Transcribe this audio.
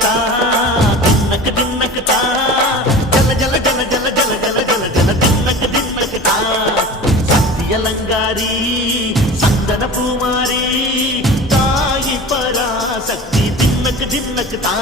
தா தின்னக்கு தின்னக்கு தா ஜல ஜல ஜல ஜல ஜல ஜல ஜல ஜல தின்னக்கு தின்னக்கு தா சக்தியலங்காரி சந்தன பூமாரி தாயி பராசக்தி தின்னக்கு தின்னக்கு தா